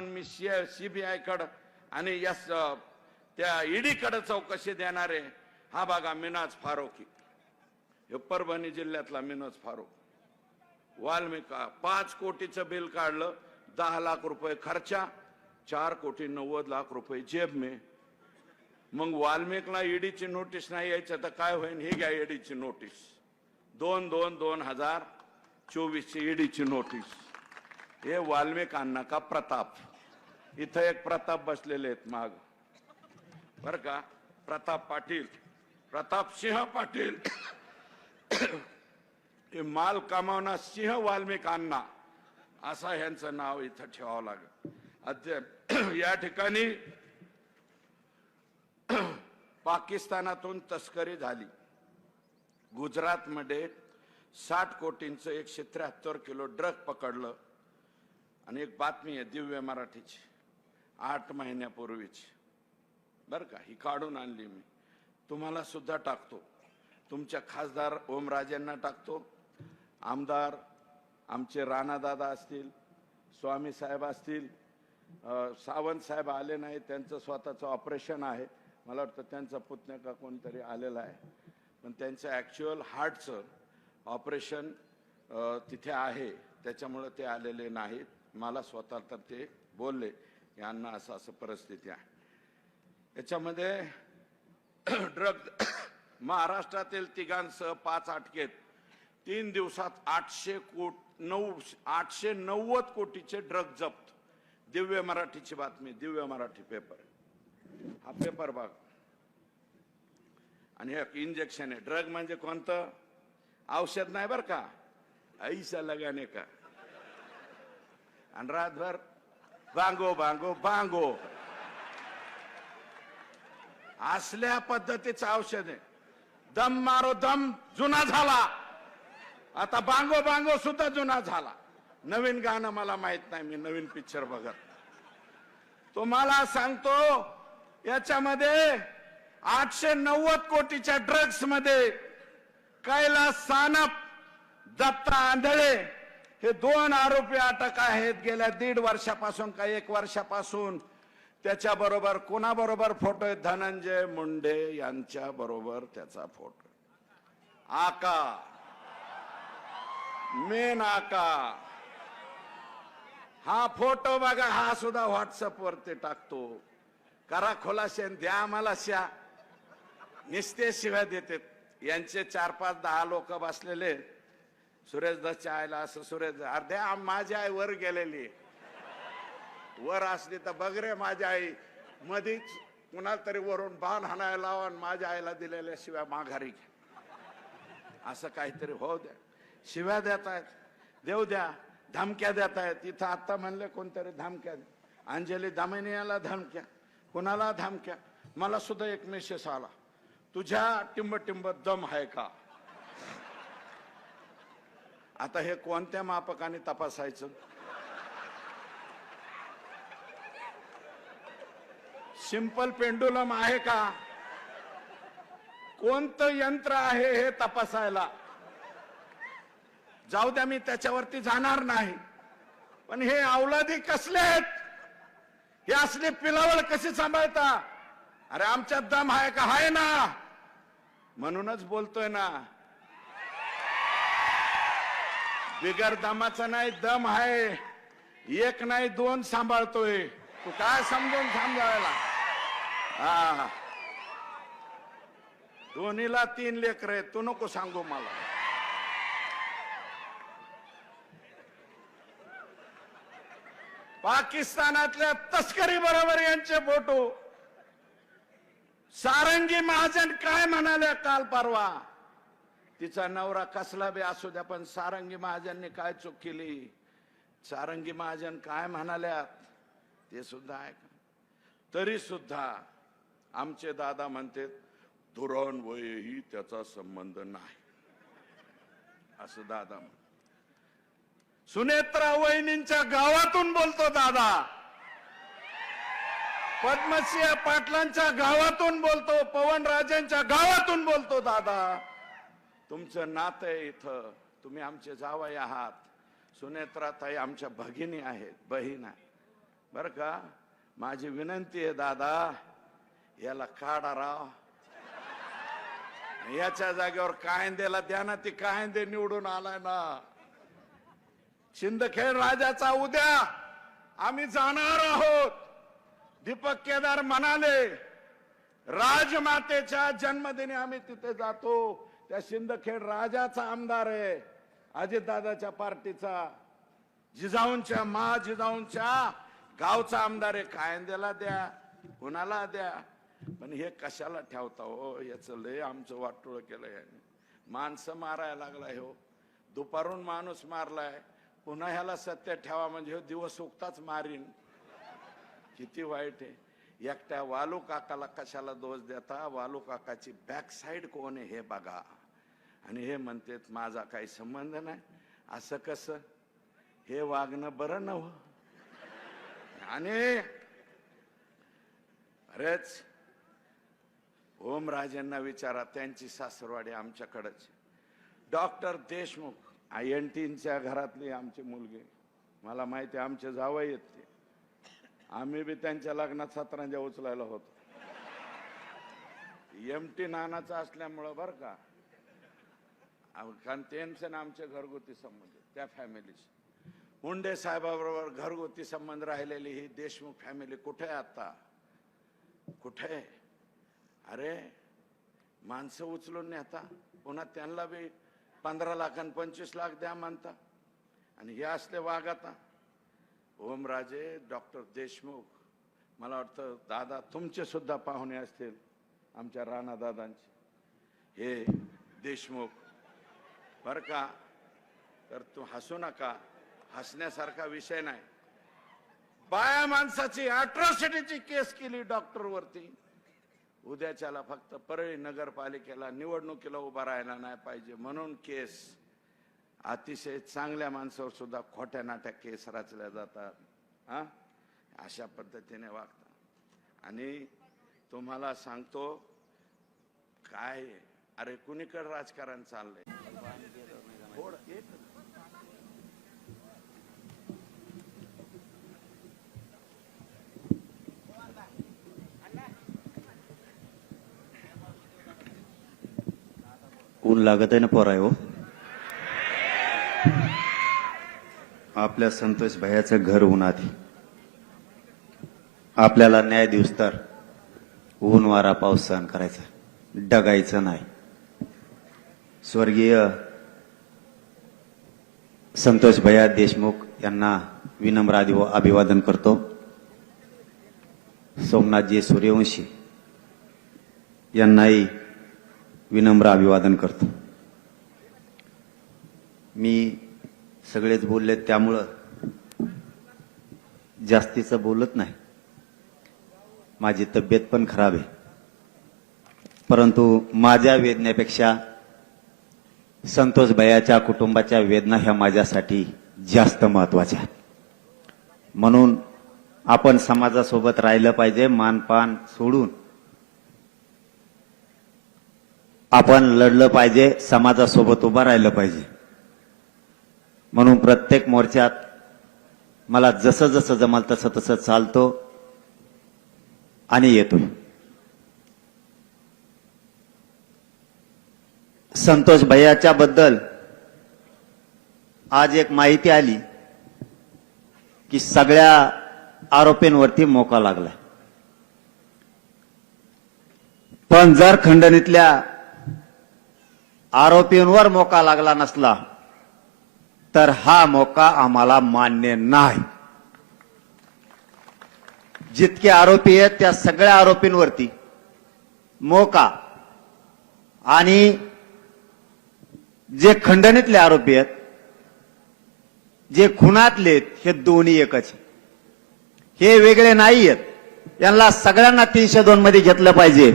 आणून मी CBI कडे आणि त्या ईडी कडे चौकशी देणार आहे. हा बघा मिनाज फारुकी, हे परभणी जिल्ह्यातला मिनाज फारुक. वाल्मिका 5 कोटीचं बिल काढलं, 10 लाख रुपये खर्चा, 4,90,00,000 जेब में. मग वाल्मिकला ईडीची नोटीस नाही यायचं तर काय होईल? ही घ्या ईडीची नोटीस, 2/2/2024 ईडीची नोटीस. हे वाल्मिकांना का प्रताप. इथं एक प्रताप बसलेले आहेत माग बर का, प्रताप पाटील, प्रताप सिंह पाटील. हे माल कमावणार सिंह वाल्मिकांना, असं यांचं नाव इथं ठेवावं लागेल. या ठिकाणी पाकिस्तानातून तस्करी झाली. गुजरातमध्ये 60 कोटींचं 173 किलो ड्रग पकडलं. आणि एक बातमी आहे दिव्य मराठीची 8 महिन्यापूर्वीची बर का, ही काढून आणली मी, तुम्हाला सुद्धा टाकतो, तुमच्या खासदार ओमराजेंना टाकतो, आमदार आमचे राणादादा असतील, स्वामी साहेब असतील, सावंत साहेब आले नाही, त्यांचं स्वतःचं ऑपरेशन आहे, मला वाटतं त्यांचा पुतण्या का कोणतरी आलेला आहे, पण त्यांचं ॲक्च्युअल हार्टचं ऑपरेशन तिथे आहे, त्याच्यामुळे ते आलेले नाहीत. मला स्वतः तर ते बोलले यांना असं असं परिस्थिती आहे. याच्यामध्ये ड्रग महाराष्ट्रातील तिघांसह 5 अटकेत. 3 दिवसात 890 कोटीचे ड्रग जप्त. दिव्य मराठीची बातमी, दिव्य मराठी पेपर, हा पेपर बघ. आणि एक इंजेक्शन आहे. ड्रग म्हणजे कोणतं? औषध नाही बर का, ऐसा लगाने का. आणि रातभर बांगो बांगो बांगो असल्या पद्धतीचं औषध आहे. दम मारो दम जुना झाला, आता बांगो बांगो सुद्धा जुना झाला. नवीन गाणं मला माहित नाही, मी नवीन पिक्चर बघत. तुम्हाला सांगतो याच्यामध्ये 890 कोटीच्या ड्रग्स मध्ये कैलास सानप, दत्ता आंधळे हे 2 आरोपी अटक आहेत. गेल्या 1.5 वर्षापासून का 1 वर्षापासून त्याच्याबरोबर कोणाबरोबर फोटो आहे? धनंजय मुंडे यांच्या बरोबर त्याचा फोटो. आका, मेन आका, हा फोटो बघा, हा सुद्धा व्हॉट्सअप वरती टाकतो. करा खुलासे, द्या आम्हाला शा. निस्ते शिव्या देते. यांचे 4-5-10 लोक बसलेले. सुरेश दसच्या आईला असं, सुरेश अर्ध्या माझी आई वर गेलेली, वर असली तर बघ रे माझी आई, मधीच कुणाला तरी वरून बाण हाणायला लावा आणि माझ्या आईला दिलेल्या शिव्या माघारी घ्या, असं काहीतरी हो द्या. शिव्या देत आहेत, देऊ द्या. धमक्या देत आहेत. इथं आता म्हणले कोणतरी धमक्या, अंजली दामिनीला धमक्या, कुणाला धमक्या. मला सुद्धा एक मेसेज आला, तुझ्या टिंब दम आहे का. आता हे कोणत्या मापकाने तपासायचं? सिंपल पेंडुलम आहे का? कोणतं यंत्र आहे हे तपासायला? जाऊ द्या, मी त्याच्यावरती जाणार नाही. पण हे औलादी कसले आहेत? हे असले पिलावळ कशी सांभाळता? अरे आमच्यात दम आहे का? आहे ना, म्हणूनच बोलतोय ना. बिगर दमाचा नाही, दम आहे. 1 नाही 2 सांभाळतोय. तू काय समजून सांभाळायला? हा, दोन्हीला 3 लेकर आहेत. तू नको सांगू मला. पाकिस्तानातल्या तस्करी बरोबर यांचे फोटो. सारंगी महाजन काय म्हणाल्या काल परवा? तिचा नवरा कसला बी असू द्या, पण सारंगी महाजनने काय चूक केली? सारंगी महाजन काय म्हणाल्या ते सुद्धा आहे का? तरी सुद्धा आमचे दादा म्हणते धोरण वयही त्याचा संबंध नाही, असं दादा. सुनेत्रा वहिनींच्या गावातून बोलतो दादा, पद्मसिंह पाटलांच्या गावातून बोलतो, पवनराजेंच्या गावातून बोलतो दादा. तुमचं नातं आहे इथं, तुम्ही आमचे जावई आहात. सुनेत्राताई आमच्या भगिनी आहेत, बहीण आहे. बर का, माझी विनंती आहे दादा, याला काढा राव, याच्या जागेवर कायंदेला द्या ना, ती कायंदे निवडून आलाय ना. शिंदखेड राजाचा उद्या आम्ही जाणार आहोत. दीपक केदार म्हणाले राजमातेच्या जन्मदिनी आम्ही तिथे जातो. त्या शिंदखेड राजाचा आमदार आहे, अजितदादाच्या पार्टीचा, जिजाऊंच्या गावचा आमदार आहे. कायंदेला द्या, कुणाला द्या, पण हे कशाला ठेवता हो? याच लय आमचं वाटोळ केलंय. माणसं मारायला लागलाय हो, दुपारून माणूस मारलाय, पुन्हा ह्याला सत्य ठेवा म्हणजे हो दिवस उगताच मारीन. किती वाईट आहे. एकट्या वालू काकाला कशाला दोष देता? वालू काकाची बॅक साईड कोण आहे हे बघा. आणि हे म्हणतात माझा काही संबंध नाही. असं कसं? हे वागणं बरं नव्ह. आणि अरेच ओमराजेंना विचारा, त्यांची सासरवाडी आमच्याकडेच. डॉक्टर देशमुख INTच्या घरातली आमची मुलगी, मला माहिती आहे, आमचे जावई आहेत ते. आम्ही बी त्यांच्या लग्नात सतरांजा उचलायला होतो. MT नानाचं असल्यामुळं बरं का, कारण त्यांचं आमचे घरगुती संबंध, त्या फॅमिलीचे. मुंडे साहेबाबरोबर घरगुती संबंध राहिलेली ही देशमुख फॅमिली कुठे आहे आता? कुठे? अरे माणसं उचलून नेता, पुन्हा त्यांना बी 15 लाख आणि 25 लाख द्या म्हणता. आणि हे असले वाघ आता. ओमराजे, डॉक्टर देशमुख, मला वाटतं दादा तुमचे सुद्धा पाहुणे असतील, आमच्या राणा दादांचे. हे देशमुख बरं का, तर तू हसू नका, हसण्यासारखा विषय नाही. बाया माणसाची अट्रॉसिटीची केस केली डॉक्टरवरती. उद्याच्याला फक्त परळी नगरपालिकेला निवडणुकीला उभा राहायला नाही पाहिजे म्हणून केस. अतिशय चांगल्या माणसावर सुद्धा खोट्या नाट्या केस रचल्या जातात. हा, अशा पद्धतीने वागतात. आणि तुम्हाला सांगतो काय, अरे कुणीकडे राजकारण चाललंय. ऊन लागत आहे ना पोराय हो. आपल्या संतोष भैयाचं घर उन्हात, आपल्याला न्याय दिवस तर ऊन वारा पाऊस सहन करायचा, डगायचं नाही. स्वर्गीय संतोष भैया देशमुख यांना विनम्र अभिवादन करतो. सोमनाथजी सूर्यवंशी यांनाही विनम्र अभिवादन करतो. मी सगळेच बोलले त्यामुळं जास्तीचं बोलत नाही. माझी तब्येत पण खराब आहे, परंतु माझ्या वेदनेपेक्षा संतोष भैयाच्या कुटुंबाच्या वेदना ह्या माझ्यासाठी जास्त महत्वाच्या आहेत. म्हणून आपण समाजासोबत राहिलं पाहिजे. मानपान सोडून आपण लढलं पाहिजे, समाजासोबत उभं राहिलं पाहिजे. म्हणून प्रत्येक मोर्चात मला जसं जसं जमल तसं तसं चालतो आणि येतोय. संतोष भैयाच्या बद्दल आज एक माहिती आली की सगळ्या आरोपींवरती मोका लागला. पण जर खंडणीतल्या आरोपींवर मोका लागला नसला तर हा मोका आम्हाला मान्य नाही. जितके आरोपी आहेत त्या सगळ्या आरोपींवरती मोका, आणि जे खंडणीतले आरोपी आहेत, जे खुनातले आहेत, हे दोन्ही एकच. हे वेगळे नाही आहेत. यांना सगळ्यांना 302 मध्ये घेतलं पाहिजे.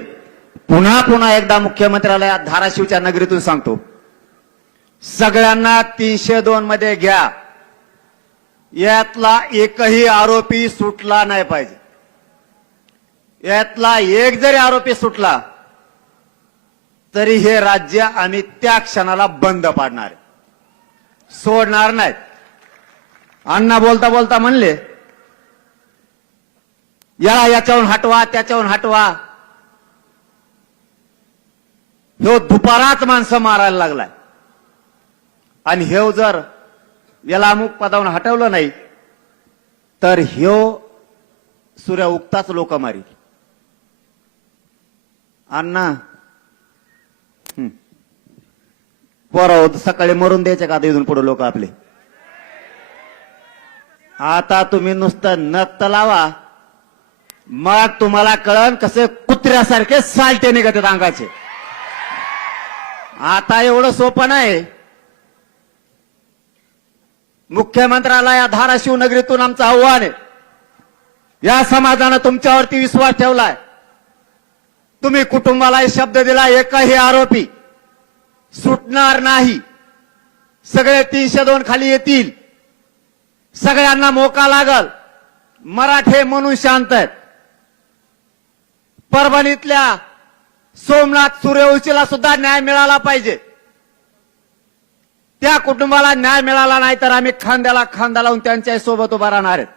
पुन्हा पुन्हा एकदा मुख्यमंत्र्याला धाराशिवच्या नगरीतून सांगतो, सगळ्यांना 302 मध्ये घ्या. यातला एकही आरोपी सुटला नाही पाहिजे. यातला एक जरी आरोपी सुटला तरी हे राज्य आम्ही त्या क्षणाला बंद पाडणार, सोडणार नाहीत. अण्णा बोलता बोलता म्हणले याला याच्याहून हटवा, त्याच्याहून हटवा. ह्यो दुपाराच माणसं मारायला लागलाय. आणि ह्यो जर याला अमुक पदावरून हटवलं नाही तर ह्यो सूर्य उगताच लोक मारील. अण्णा पोरं सकाळी मरून द्यायचे का आता इथून पुढे लोक आपले? आता तुम्ही नुसतं नक्त लावा, मग तुम्हाला कळन कसे कुत्र्यासारखे सालटे निघतात अंगाचे. आता एवढं सोपं नाही. मुख्यमंत्र्याला या धाराशिव नगरीतून आमचं आव्हान आहे. या समाजानं तुमच्यावरती विश्वास ठेवलाय. तुम्ही कुटुंबाला शब्द दिला, एकही आरोपी सुटणार नाही. सगळे 302 खाली येतील. सगळ्यांना मोका लागल. मराठे म्हणून शांत आहेत. परभणीतल्या सोमनाथ सूर्यवंशीला सुद्धा न्याय मिळाला पाहिजे. त्या कुटुंबाला न्याय मिळाला नाही तर आम्ही खांद्याला खांदा लावून त्यांच्या सोबत उभा राहणार आहेत.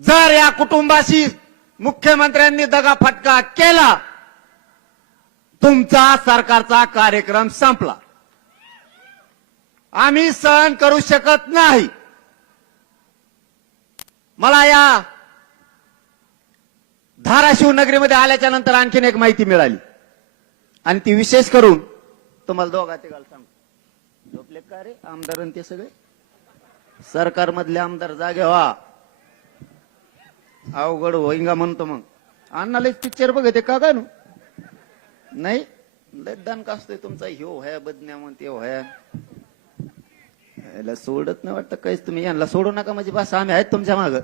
जर या कुटुंबाशी मुख्यमंत्र्यांनी दगाफटका केला, तुमचा सरकारचा कार्यक्रम संपला. आम्ही सहन करू शकत नाही. मला या धाराशिव नगरीमध्ये आल्याच्या नंतर आणखीन एक माहिती मिळाली आणि ती विशेष करून तुम्हाला दोघांची गाल सांगतो. झोपले का रे आमदार ते सगळे? सरकारमधले आमदार जागे व्हा. अवघड होईंगा म्हणतो. मग अण्णाला पिक्चर बघते का नु नाही? लय का असतोय तुमचा. ह्यो व्हाया बदन्या म्हणते व्हाया. याला सोडत नाही वाटतं काहीच. तुम्ही यांना सोडू नका म्हणजे बस आम्ही आहेत तुमच्या माग.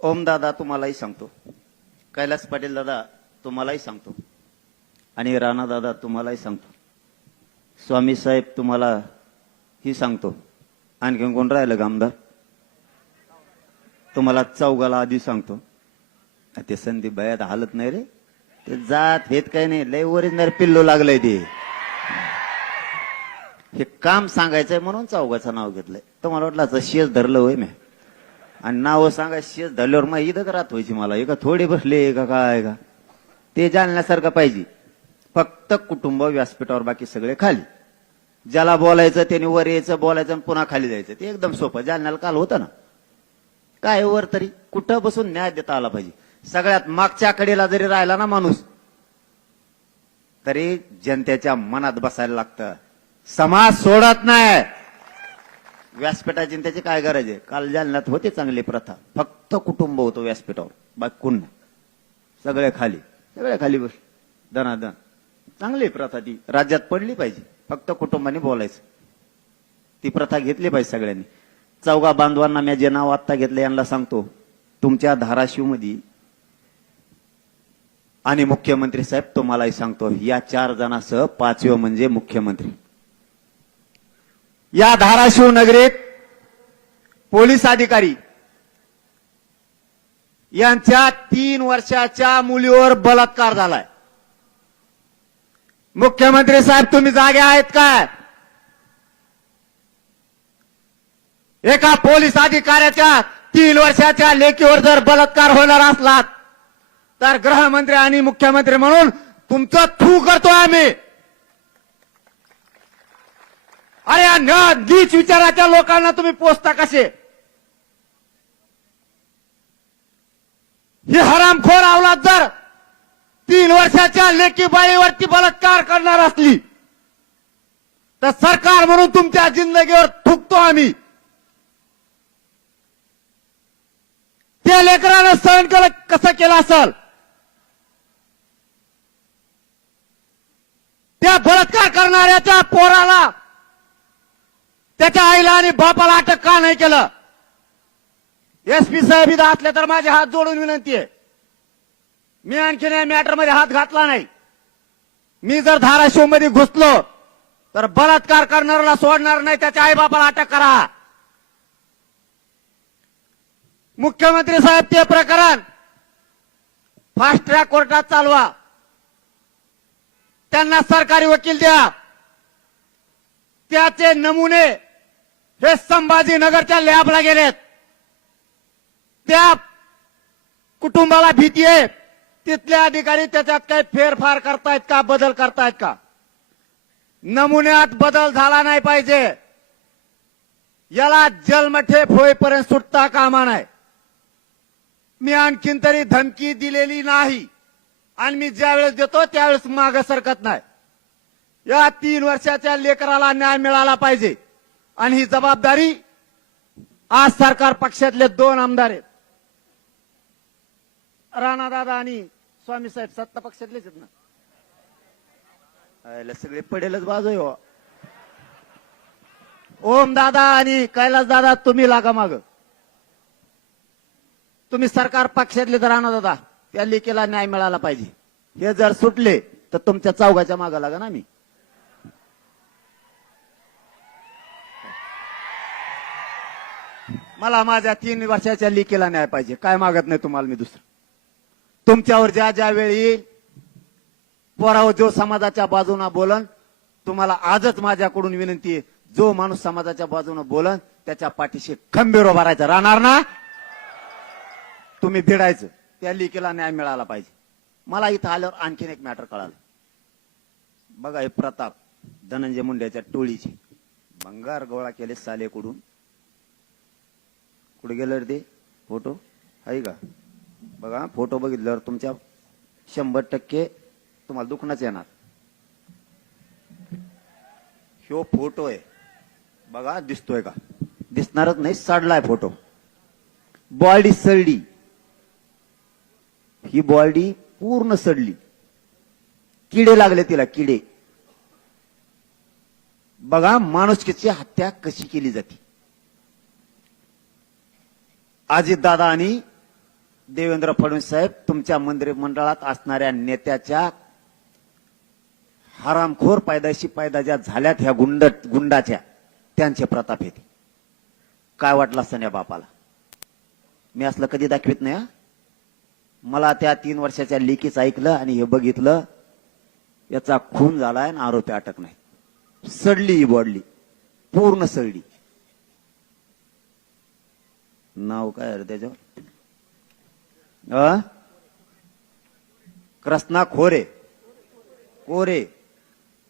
ओम दादा तुम्हालाही सांगतो, कैलास पाटील दादा तुम्हालाही सांगतो, आणि राणा दादा तुम्हालाही सांगतो, स्वामी साहेब तुम्हाला ही सांगतो. आणखी कोण राहिलं का आमदार? तुम्हाला चौघाला आधी सांगतो. ते संदीप भयात हालत नाही रे. ते जात हेत काही नाही. लय ओरिजिनल पिल्लो लागलंय ते. हे काम सांगायचंय म्हणून चौघाचं नाव घेतलंय. तुम्हाला वाटलं शेज धरलं होय मी. आणि नाव सांगा शेज धरल्यावर मग इथं राहत व्हायची मला. एका थोडी बसले का काय का ते जाणण्यासारखं पाहिजे. फक्त कुटुंब व्यासपीठावर, बाकी सगळे खाली. ज्याला बोलायचं त्याने वर यायचं, बोलायचं आणि पुन्हा खाली जायचं. ते एकदम सोपं. जालन्याला काल होतं ना. काय वर तरी कुठं बसून न्याय देता आला पाहिजे. सगळ्यात मागच्या कडेला जरी राहिला ना माणूस तरी जनतेच्या मनात बसायला लागतं. समाज सोडत नाही. व्यासपीठाची त्याची काय गरज आहे? काल जालन्यात होते चांगली प्रथा. फक्त कुटुंब होतं व्यासपीठावर, बाकी कोण नाही. सगळे खाली बस दनादन. चांगली प्रथा ती राज्यात पडली पाहिजे. फक्त कुटुंबाने बोलायचं. ती प्रथा घेतली पाहिजे सगळ्यांनी. चौघा बांधवांना मी जे नाव आत्ता घेतलं यांना सांगतो, तुमच्या धाराशिव मध्ये आणि मुख्यमंत्री साहेब तुम्हालाही सांगतो, या 4 जणांसह 5वे म्हणजे मुख्यमंत्री. या धाराशिव नगरीत पोलीस अधिकारी यांच्या 3 वर्षाच्या मुलीवर बलात्कार झालाय. मुख्यमंत्री साहेब तुम्ही जागे आहेत काय? एका पोलीस अधिकाऱ्याच्या 3 वर्षाच्या लेकीवर जर बलात्कार होणार असला तर गृहमंत्री आणि मुख्यमंत्री म्हणून तुमचं थू करतोय आम्ही. अरे या नीच विचाराच्या लोकांना तुम्ही पोचता कसे? ही हरामखोर अवलाद जर 3 वर्षाच्या लेकी बाळीवरती बलात्कार करणार असली तर सरकार म्हणून तुमच्या जिंदगीवर थुकतो आम्ही. त्या लेकरानं सहन कसं केलं असेल? त्या बलात्कार करणाऱ्याच्या पोराला, त्याच्या आईला आणि बापाला अटक का नाही केलं? एसपी साहेब इथं असले तर माझे हात जोडून विनंती आहे. मी आणखीन या मॅटर मध्ये हात घातला नाही. मी जर धाराशिव मध्ये घुसलो तर बलात्कार करणाऱ्याला सोडणार नाही. त्याच्या आई बापाला अटक करा. मुख्यमंत्री साहेब ते प्रकरण फास्ट ट्रॅक कोर्टात चालवा. त्यांना सरकारी वकील द्या. त्याचे नमुने हे संभाजीनगरच्या लॅबला गेलेत. त्या कुटुंबाला भीती आहे. तिथले अधिकारी त्याच्यात काही फेरफार करतायत का, बदल करतायत का? नमुन्यात बदल झाला नाही पाहिजे. याला जन्मठेप होईपर्यंत सुटता कामा नये. मी आणखीन तरी धमकी दिलेली नाही आणि मी ज्यावेळेस देतो त्यावेळेस मागे सरकत नाही. या 3 वर्षाच्या लेकराला न्याय मिळाला पाहिजे आणि ही जबाबदारी आज सरकार पक्षातले 2 आमदार आहेत, राणादादा आणि स्वामी साहेब. सत्ता पक्षातलेच आहेत ना? सगळे पडेलच बाजू आहे हो. ओम दादा आणि कैलास दादा तुम्ही लागा माग. तुम्ही सरकार पक्षातले तर राणादादा, त्या लेकीला न्याय मिळाला पाहिजे. हे जर सुटले तर तुमच्या चौघाच्या मागा लागा ना. मी मला माझ्या 3 वर्षाच्या लेकीला न्याय पाहिजे. काय मागत नाही तुम्हाला मी दुसरं. तुमच्यावर ज्या ज्या वेळी येईल पोराव जो समाजाच्या बाजूने बोलन, तुम्हाला आजच माझ्याकडून विनंती आहे, जो माणूस समाजाच्या बाजूने बोलन त्याच्या पाठीशी खंबीर उभा राहायचं. राहणार ना? तुम्ही भिडायचं. त्या लेकीला न्याय मिळाला पाहिजे. मला इथं आल्यावर आणखीन एक मॅटर कळालं. बघा हे प्रताप धनंजय मुंडेच्या टोळीची भंगार गोळा केले सालेकडून. कुठे गेलं रे ते फोटो आहे का? बघा फोटो बघितल्यावर तुमच्या 100% तुम्हाला दुखणंच येणार. ह्यो फोटो आहे बघा, दिसतोय का? दिसणारच नाही, सडलाय फोटो. बॉडी सडली, ही बॉडी पूर्ण सडली. किडे लागले तिला, किडे. बघा माणुसकीची हत्या कशी केली जाते. अजितदादा आणि देवेंद्र फडणवीस साहेब तुमच्या मंत्रिमंडळात असणाऱ्या नेत्याच्या हरामखोर पैदाशी पैदा ज्या झाल्यात ह्या गुंडाच्या, त्यांचे प्रताप येते. काय वाटलं असतं या बापाला? मी असलं कधी दाखवित नाही. मला त्या 3 वर्षाच्या लेकीच ऐकलं आणि हे बघितलं, याचा खून झालाय आणि आरोपी अटक नाही. सडली ही बॉडली, पूर्ण सडली. नाव काय अरे त्याच्यावर? कृष्णा खोरे कोरे.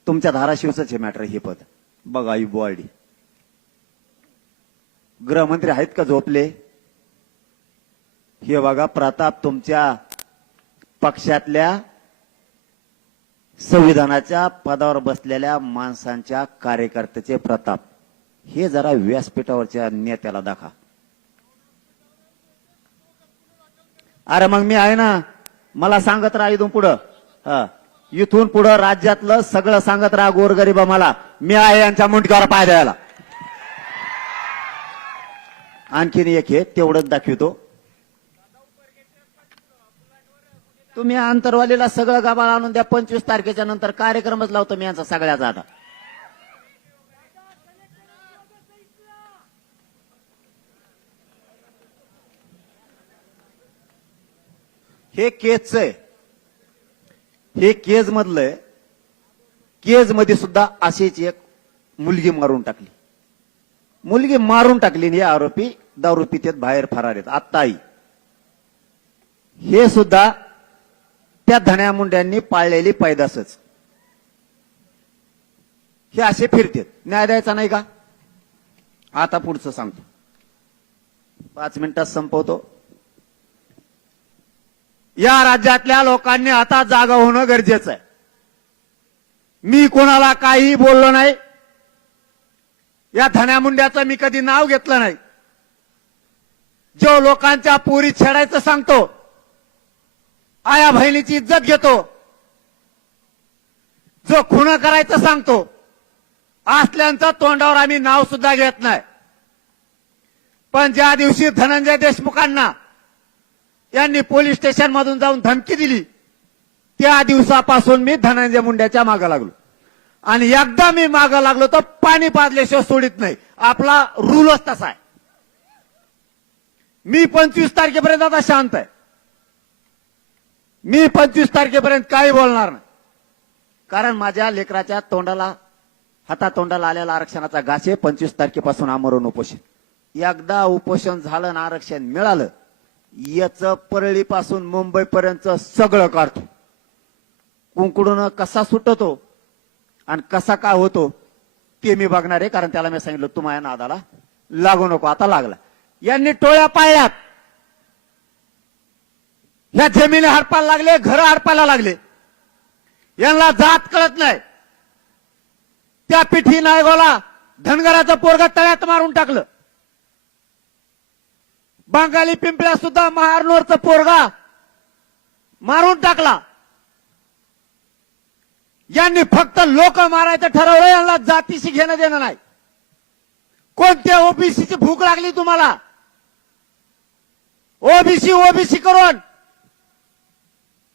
तुमच्या धाराशिवच हे मॅटर. हे पद बघा, ही बॉडी. गृहमंत्री आहेत का झोपले? हे बघा प्रताप, तुमच्या पक्षातल्या संविधानाच्या पदावर बसलेल्या माणसांच्या कार्यकर्त्याचे प्रताप. हे जरा व्यासपीठावरच्या नेत्याला दाखवा. अरे मग मी आहे ना, मला सांगत राहा इथून पुढं. इथून पुढं राज्यातलं सगळं सांगत राहा गोरगरीबा. मला मी आहे यांच्या मुंडक्यावर पाय द्यायला. आणखीन एक हे तेवढंच दाखवतो. तुम्ही आंतरवालीला सगळं गाभाळ आणून द्या. 25 तारखेच्या नंतर कार्यक्रमच लावतो मी यांचा सगळ्याचा. आता हे केजचं आहे. हे केज मधलं. केज मध्ये सुद्धा अशीच एक मुलगी मारून टाकली. मुलगी मारून टाकली. हे आरोपी दारू पितेत बाहेर फरार आहेत. आत्ताही हे सुद्धा त्या धन्या मुंड्यांनी पाळलेली पैदासच. हे असे फिरतेत. न्याय द्यायचा नाही का? आता पुढचं सांगतो. 5 मिनिटात संपवतो. या राज्यातल्या लोकांनी आता जागा होणं गरजेचं आहे. मी कोणाला काही बोललो नाही. या धन्या मुंड्याचं मी कधी नाव घेतलं नाही. जो लोकांच्या पोरी छेडायचं सांगतो, आया बहिणीची इज्जत घेतो, जो खून करायचं सांगतो, असल्यांचं तोंडावर आम्ही नाव सुद्धा घेत नाही. पण ज्या दिवशी धनंजय देशमुखांना यांनी पोलीस स्टेशन मधून जाऊन धमकी दिली, त्या दिवसापासून मी धनंजय मुंड्याच्या मागे लागलो. आणि एकदा मी मागे लागलो तर पाणी पाजल्याशिवाय सोडित नाही. आपला रूलच तसा आहे. मी 25 तारखेपर्यंत आता शांत आहे. मी 25 तारखेपर्यंत काही बोलणार नाही. कारण माझ्या लेकराच्या तोंडाला हातातोंडाला आलेला आरक्षणाचा घासे 25 तारखेपासून आमरण उपोषण. एकदा उपोषण झालं ना आरक्षण मिळालं याच परळीपासून मुंबईपर्यंत सगळं काढतो. कुंकडून कसा सुटतो आणि कसा काय होतो ते मी बघणार आहे. कारण त्याला मी सांगितलं तू माझ्या नादाला लागू नको. आता लागला. यांनी टोळ्या पाळल्यात. या जमिनी हडपायला लागले, घर हडपायला लागले. यांना जात कळत नाही. त्या पिठी नायगोला धनगराचं पोरगा तळ्यात मारून टाकलं. बंगाली पिंपळ्या सुद्धा महारनोरचं पोरगा मारून टाकला. यांनी फक्त लोक मारायचं ठरवलं. यांना जातीशी घेणं देणं नाही. कोणत्या ओबीसीची भूक लागली तुम्हाला? ओबीसी ओबीसी करून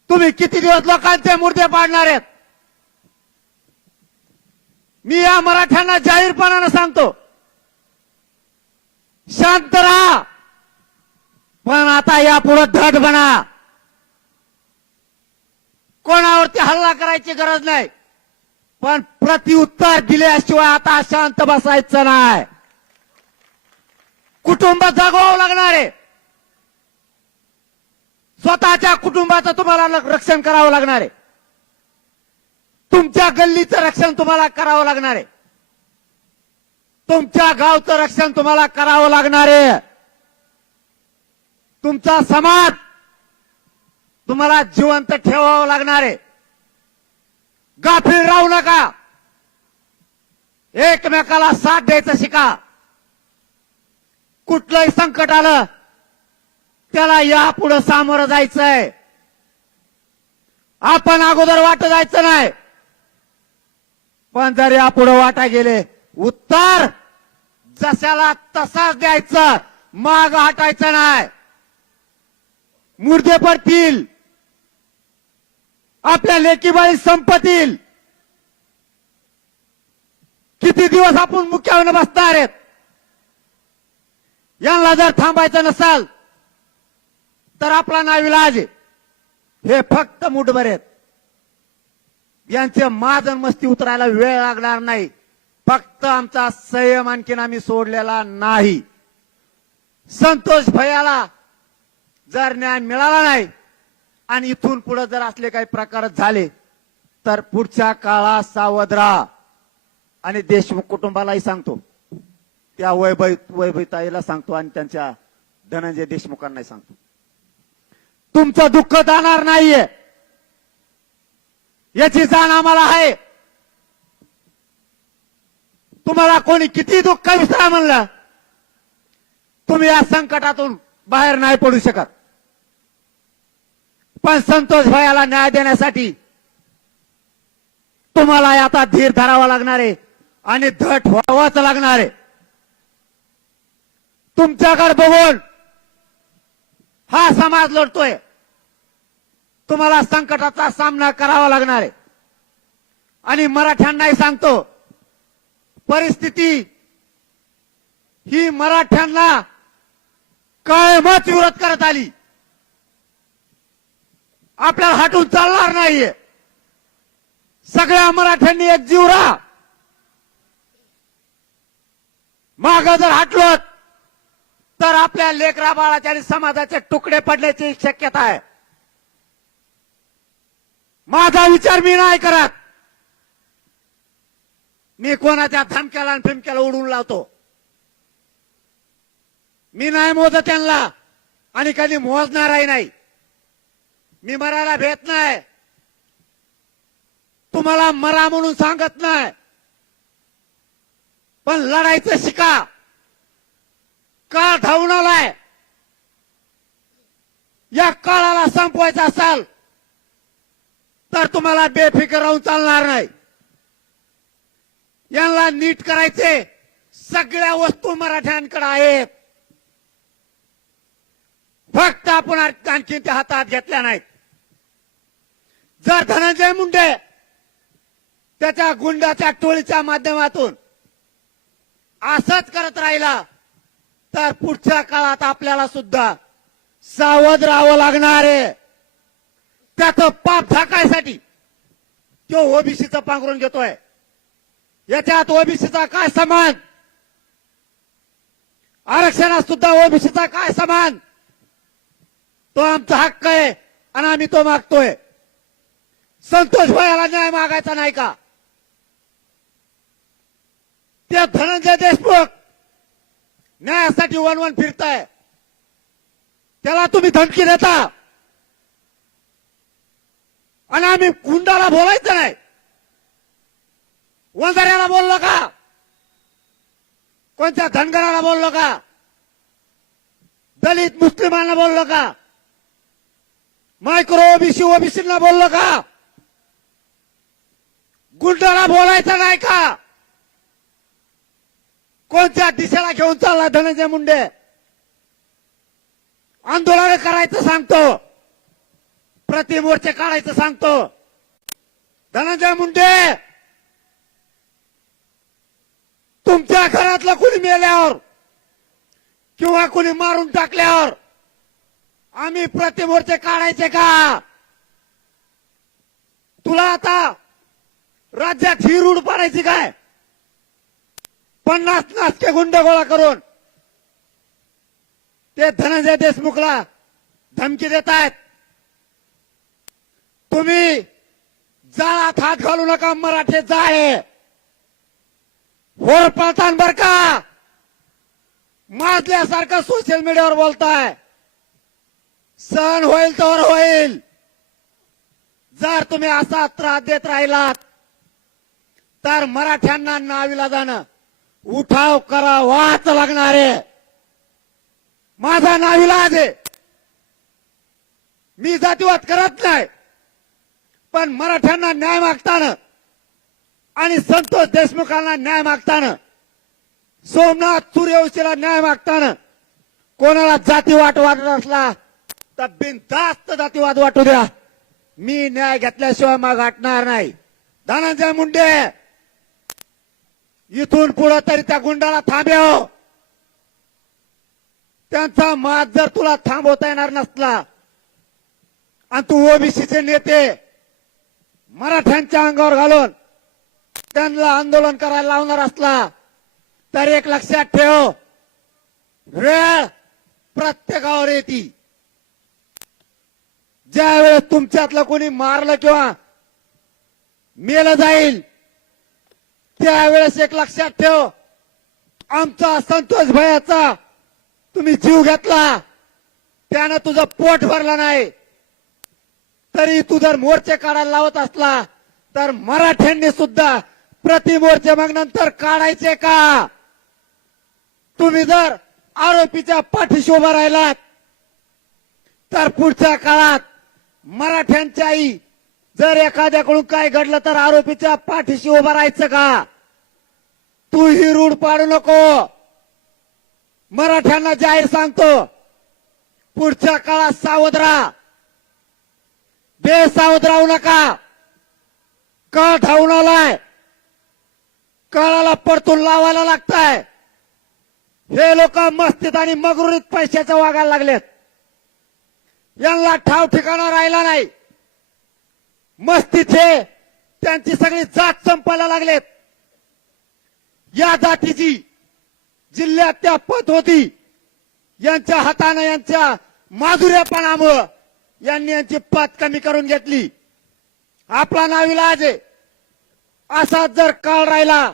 तुम्ही किती दिवस लोकांचे मुर्दे पाडणार आहेत? मी या मराठ्यांना जाहीरपणानं सांगतो, शांत राहा. पण आता यापुढे धड बना. कोणावरती हल्ला करायची गरज नाही. पण प्रत्युत्तर दिल्याशिवाय आता शांत बसायचं नाही. कुटुंब जगवावं लागणार आहे. स्वतःच्या कुटुंबाचं तुम्हाला रक्षण करावं लागणार आहे. तुमच्या गल्लीचं रक्षण तुम्हाला करावं लागणार आहे. तुमच्या गावचं रक्षण तुम्हाला करावं लागणार आहे. तुमचा समाज तुम्हाला जिवंत ठेवावं लागणार आहे. गाफील राहू नका. एकमेकाला साथ द्यायचं शिका. कुठलंही संकट आलं त्याला यापुढे सामोरं जायचंय. आपण अगोदर वाट जायचं नाही. पण जर यापुढे वाटा गेले उत्तर जशाला तसाच द्यायचं. माग हटायचं नाही. मुर्दे पडतील. आपल्या लेकीबाई संपतील. किती दिवस आपण मुक्यावर बसणार आहेत? यांना जर थांबायचं नसाल तर आपला नाविलाज आहे. हे फक्त मुठभर आहेत. यांचे माजन मस्ती उतरायला वेळ लागणार नाही. फक्त आमचा संयम आणखीन आम्ही सोडलेला नाही. संतोष भैयाला जर न्याय मिळाला नाही आणि इथून पुढे जर असले काही प्रकार झाले तर पुढच्या काळात सावध राहा. आणि देशमुख कुटुंबालाही सांगतो, त्या वैभवताईला सांगतो आणि त्यांच्या धनंजय देशमुखांनाही सांगतो, तुमचं दुःख जाणार नाहीये याची जाण आम्हाला आहे. तुम्हाला कोणी किती दुःख विसरा म्हणलं तुम्ही या संकटातून बाहेर नाही पडू शकत. पण संतोष भैयाला न्याय देण्यासाठी तुम्हाला आता धीर धरावा लागणार आहे आणि धट व्हावाच लागणार आहे. तुमच्याकडे बघून हा समाज लढतोय. तुम्हाला संकटाचा सामना करावा लागणार आहे. आणि मराठ्यांनाही सांगतो, परिस्थिती ही मराठ्यांना कायमच विरोध करत आली. आपल्याला हटून चालणार नाहीये. सगळ्या मराठ्यांनी एकजीव राहा. माग जर हटलो तर आपल्या लेकरा बाळाच्या आणि समाजाचे तुकडे पडण्याची शक्यता आहे. माझा विचार मी नाही करत. मी कोणाच्या धमक्याला आणि फिमक्याला उडून लावतो. मी नाही मोजत त्यांना आणि कधी मोजणारही नाही. मी मरायला भेट नाही. तुम्हाला मरा म्हणून सांगत नाही. पण लढायचं शिका. काळ धावून आलाय. या काळाला संपवायचं असाल तर तुम्हाला बेफिकर राहून चालणार नाही. यांना नीट करायचे सगळ्या वस्तू मराठ्यांकडे आहेत. फक्त आपण आणखी त्या हातात घेतल्या नाहीत. जर धनंजय मुंडे त्याच्या गुंडाच्या टोळीच्या माध्यमातून असंच करत राहिला तर पुढच्या काळात आपल्याला सुद्धा सावध राहावं लागणार आहे. त्याचं पाप झाकायसाठी तो ओबीसीचं पांघरून घेतोय. याच्यात ओबीसीचा काय समान, आरक्षणात सुद्धा ओबीसीचा काय समान, तो आमचा हक्क आहे आणि आम्ही तो मागतोय. संतोष भैयाला न्याय मागायचा नाही का? त्या धनंजय देशमुख न्यायासाठी वन फिरताय, त्याला तुम्ही धमकी देता आणि आम्ही गुंडाला बोलायचं नाही. वंजाऱ्याला बोललो का? कोणत्या धनगराला बोललो का? दलित मुस्लिमांना बोललो का? मायक्रो ओबीसीला बोललो का? गुंडाला बोलायचं नाही का? कोणत्या दिशेला घेऊन चालला धनंजय मुंडे? आंदोलन करायचं सांगतो, प्रतिमोर्चे काढायचं सांगतो. धनंजय मुंडे, तुमच्या घरातलं कुणी मेल्यावर किंवा कुणी मारून टाकल्यावर आम्ही प्रतिमोर्चे काढायचे का? तुला आता राज्यात ही रूढ पाडायची काय? 50 नासके गुंड गोळा करून ते धनंजय देशमुखला धमकी देत आहेत. तुम्ही जाळात हात घालू नका, मराठे जाळे वर पळतान बर का? माजल्यासारखं सोशल मीडियावर बोलताय. सण होईल तर होईल. जर तुम्ही असा त्रास देत राहिलात तर मराठ्यांना नाविलाजानं उठाव करावाच लागणार आहे. माझा नाविलाज आहे. मी जातीवाद करत नाही, पण मराठ्यांना न्याय मागताना आणि संतोष देशमुखांना न्याय मागताना, सोमनाथ सूर्यवंशीला न्याय मागताना कोणाला जातीवाद वाटत असला तर बिनधास्त जातीवाद वाटू द्या. मी न्याय घेतल्याशिवाय मग हटणार नाही. धनंजय मुंडे, इथून पुढे तरी त्या गुंडाला थांबव. त्यांचा माज जर तुला थांबवता येणार नसला आणि तू ओबीसीचे नेते मराठ्यांच्या अंगावर घालून त्यांना आंदोलन करायला लावणार असला तर एक लक्षात ठेव, वेळ प्रत्येकावर येते. ज्या वेळेस तुमच्यातलं कोणी मारलं किंवा मेलं जाईल त्यावेळेस एक लक्षात ठेव, आमचा संतोष भैयाचा तुम्ही जीव घेतला, त्यानं तुझं पोट भरलं नाही, तरी तू जर मोर्चे काढायला लावत असला तर मराठ्यांनी सुद्धा प्रतिमोर्चे मग नंतर काढायचे का? तुम्ही जर आरोपीच्या पाठीशी उभा राहिलात तर पुढच्या काळात मराठ्यांच्याही जर एखाद्याकडून काय घडलं तर आरोपीच्या पाठीशी उभा राहायचं का? तू ही रूढ पाडू नको. मराठ्यांना जाहीर सांगतो, पुढच्या काळात सावध राहा, बेसावध राहू नका. काळ धावून आलाय, काळाला परतून लावायला लागताय. हे लोक मस्तीत आणि मगरुरीत पैशाच्या वागायला लागलेत. यांना ठाव ठिकाणा राहिला नाही. मस्तीचे त्यांची सगळी जात संपायला लागलेत. या जातीची जिल्ह्यात त्या पत होती, यांच्या हाताने यांच्या माधुर्यपणामुळं यांनी यांची पत कमी करून घेतली. आपला नाविलाज आहे. असाच जर काळ राहिला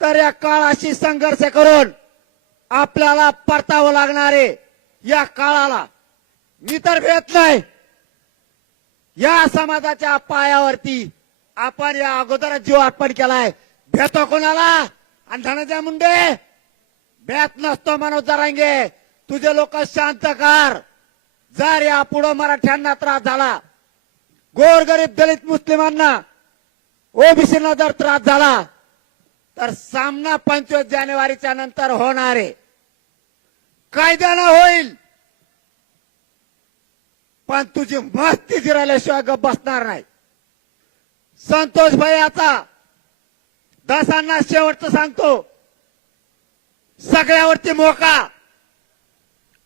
तर या काळाशी संघर्ष करून आपल्याला परतावं लागणार आहे. या काळाला मी तर भेट नाही. या समाजाच्या पायावरती आपण या अगोदर जीव अर्पण केलाय. भेटतो कोणाला? आणि धनंजय मुंडे, भेट नसतो मनोज जरांगे. तुझे लोक शांत कर. जर या पुढे मराठ्यांना त्रास झाला, गोरगरीब दलित मुस्लिमांना ओबीसीना जर त्रास झाला तर सामना 25 जानेवारीच्या नंतर होणार आहे. कायद्यानं होईल, पण तुझी मस्ती जिरवल्याशिवाय गप बसणार नाही. संतोष भैयाचा दासांना शेवटचं सांगतो, सगळ्यावरती मोका.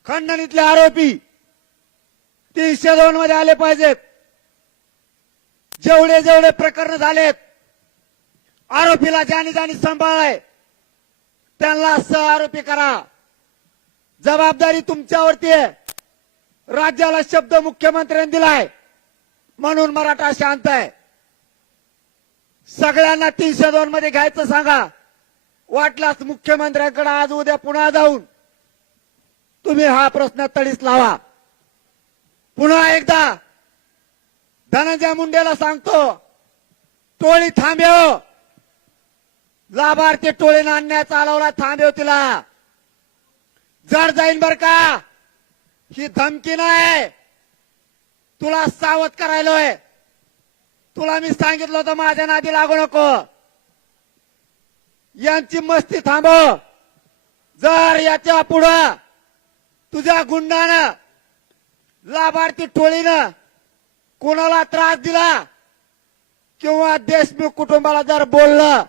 खंडणीतले आरोपी 302 मध्ये आले पाहिजेत. जेवढे जेवढे प्रकरण झालेत आरोपीला ज्याने ज्याने सांभाळलाय त्यांना सह आरोपी करा. जबाबदारी तुमच्यावरती आहे. राज्याला शब्द मुख्यमंत्र्यांनी दिलाय म्हणून मराठा शांत आहे. सगळ्यांना 302 मध्ये घ्यायचं सांगा. वाटलाच मुख्यमंत्र्यांकडे आज उद्या पुन्हा जाऊन तुम्ही हा प्रश्न तडीस लावा. पुन्हा एकदा धनंजय मुंडेला सांगतो, टोळी थांबव. लाभार्थी टोळीनं अन्याय चालवला, थांबव तिला. जड जाईन बर का, ही धमकी नाही, तुला सावध करायलोय. तुला मी सांगितलं होतं माझ्या नादी लागू नको. यांची मस्ती थांबव. जर याच्या पुढं तुझ्या गुंडानं लाभार्थी टोळीनं कोणाला त्रास दिला किंवा देशमुख कुटुंबाला जर बोललं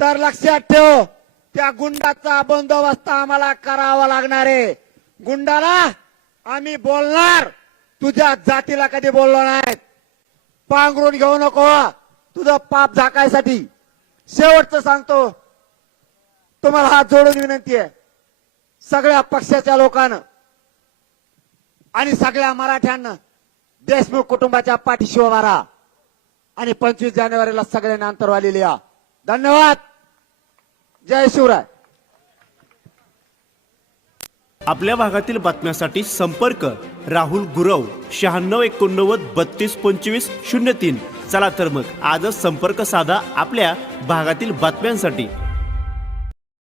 तर लक्षात ठेव, त्या गुंडाचा बंदोबस्त आम्हाला करावा लागणार आहे. गुंडाला आम्ही बोलणार, तुझ्या जातीला कधी बोललो नाही. पांघरून घेऊ नको तुझं पाप झाकायसाठी. शेवटचं सांगतो, तुम्हाला हात जोडून विनंती आहे, सगळ्या पक्षाच्या लोकांना आणि सगळ्या मराठ्यांना देशमुख कुटुंबाच्या पाठीशी उभा राहा आणि 25 जानेवारीला सगळ्यांना अंतरवाली लिहा. धन्यवाद. जय शिवराय. आपल्या भागातील बातम्यांसाठी संपर्क राहुल गुरव 9689322503. चला तर मग आजच संपर्क साधा आपल्या भागातील बातम्यांसाठी.